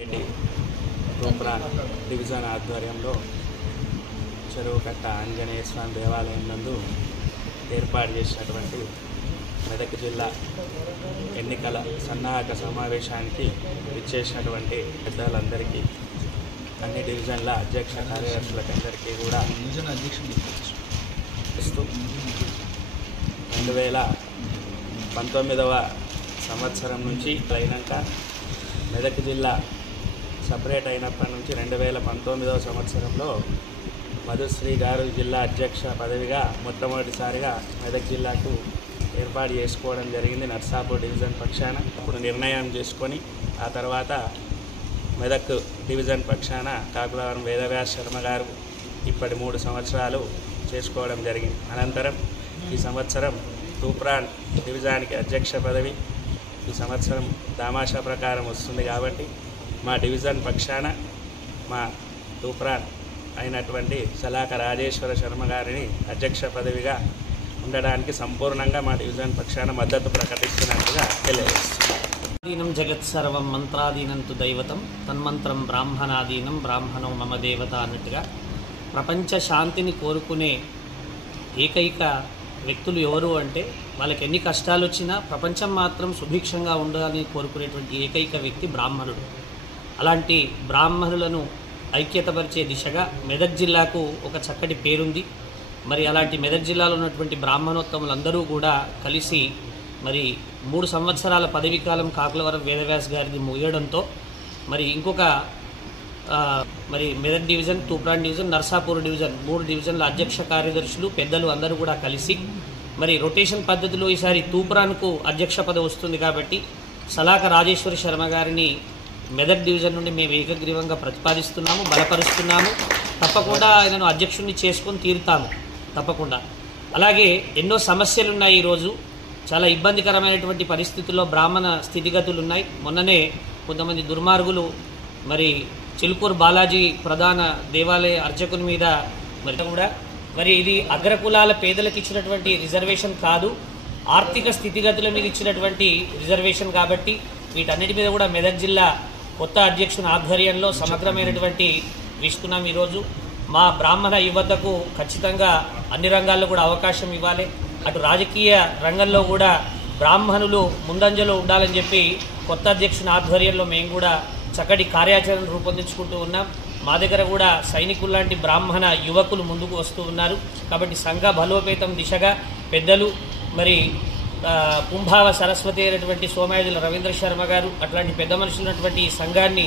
Toopran division ఆధ్వర్యంలో చెరువుకట్ట ఆంజనేయ స్వామి దేవాలయం నందు ఏర్పాటు చేసినటువంటి మెదక్ జిల్లా ఎన్నికల సన్నాహక సమావేశానికి విచ్చేసినటువంటి పెద్దలందరికీ, అన్ని డివిజన్ల అధ్యక్ష కార్యదర్శులందరికీ కూడా 2019వ సంవత్సరం నుంచి అయినాక మెదక్ జిల్లా సపరేట్ అయినప్పటి నుంచి 2019వ సంవత్సరంలో మధుశ్రీ గారు జిల్లా అధ్యక్ష పదవిగా మొట్టమొదటిసారిగా మెదక్ జిల్లాకు ఏర్పాటు చేసుకోవడం జరిగింది. నర్సాపూర్ డివిజన్ పక్షాన అప్పుడు నిర్ణయం చేసుకొని ఆ తర్వాత మెదక్ డివిజన్ పక్షాన కాకులవరం వేదవ్యాస్ శర్మ గారు ఇప్పటి 3 సంవత్సరాలు చేసుకోవడం జరిగింది. అనంతరం ఈ సంవత్సరం తూప్రాన్ డివిజన్కి అధ్యక్ష పదవి ఈ సంవత్సరం దామాషా ప్రకారం వస్తుంది కాబట్టి మా డివిజన్ పక్షాన మా తూప్రాన్ అయినటువంటి సలాక రాజేశ్వర శర్మ గారిని అధ్యక్ష పదవిగా ఉండడానికి సంపూర్ణంగా మా డివిజన్ పక్షాన మద్దతు ప్రకటిస్తున్నట్టుగా తెలియజేస్తున్నాం. జగత్సర్వం మంత్రాధీనంతు దైవతం తన్మంత్రం బ్రాహ్మణాధీనం బ్రాహ్మణం మమ దేవత అన్నట్టుగా ప్రపంచ శాంతిని కోరుకునే ఏకైక వ్యక్తులు ఎవరు అంటే, వాళ్ళకి ఎన్ని కష్టాలు వచ్చినా ప్రపంచం మాత్రం సుభిక్షంగా ఉండాలని కోరుకునేటువంటి ఏకైక వ్యక్తి బ్రాహ్మణుడు. అలాంటి బ్రాహ్మణులను ఐక్యతపరిచే దిశగా మెదక్ జిల్లాకు ఒక చక్కటి పేరుంది. మరి అలాంటి మెదక్ జిల్లాలో ఉన్నటువంటి బ్రాహ్మణోత్తములందరూ కూడా కలిసి మరి 3 సంవత్సరాల పదవీకాలం కాకులవరం వేదవ్యాస్ గారిది ముగియడంతో మరి ఇంకొక మరి Medak division, Toopran division, Narsapur division 3 డివిజన్ల అధ్యక్ష కార్యదర్శులు పెద్దలు అందరూ కూడా కలిసి మరి రొటేషన్ పద్ధతిలో ఈసారి తూప్రాన్కు అధ్యక్ష పదవి వస్తుంది కాబట్టి సలాక రాజేశ్వరి శర్మ గారిని మెదక్ డివిజన్ నుండి మేము ఏకగ్రీవంగా ప్రతిపాదిస్తున్నాము, బలపరుస్తున్నాము. తప్పకుండా ఆయనను అధ్యక్షుడిని చేసుకొని తీరుతాము తప్పకుండా. అలాగే ఎన్నో సమస్యలు ఉన్నాయి. ఈరోజు చాలా ఇబ్బందికరమైనటువంటి పరిస్థితుల్లో బ్రాహ్మణ స్థితిగతులు ఉన్నాయి. మొన్ననే కొంతమంది దుర్మార్గులు మరి చిలుకూరు బాలాజీ ప్రధాన దేవాలయ అర్చకుని మీద మరి ఇది అగ్రకులాల పేదలకు ఇచ్చినటువంటి రిజర్వేషన్ కాదు, ఆర్థిక స్థితిగతుల మీద ఇచ్చినటువంటి రిజర్వేషన్ కాబట్టి వీటన్నిటి మీద కూడా మెదక్ జిల్లా కొత్త అధ్యక్షుని ఆధ్వర్యంలో సమగ్రమైనటువంటి విస్తున్నాం. ఈరోజు మా బ్రాహ్మణ యువతకు ఖచ్చితంగా అన్ని రంగాల్లో కూడా అవకాశం ఇవ్వాలి. అటు రాజకీయ రంగంలో కూడా బ్రాహ్మణులు ముందంజలో ఉండాలని చెప్పి కొత్త అధ్యక్షుని ఆధ్వర్యంలో మేము కూడా చక్కటి కార్యాచరణ రూపొందించుకుంటూ ఉన్నాం. మా దగ్గర కూడా సైనికుల్లాంటి బ్రాహ్మణ యువకులు ముందుకు వస్తూ ఉన్నారు. కాబట్టి సంఘ బలోపేతం దిశగా పెద్దలు మరి కుంభావ సరస్వతి అయినటువంటి సోమాయుధుల రవీంద్ర శర్మ గారు అట్లాంటి పెద్ద మనుషులు ఉన్నటువంటి సంఘాన్ని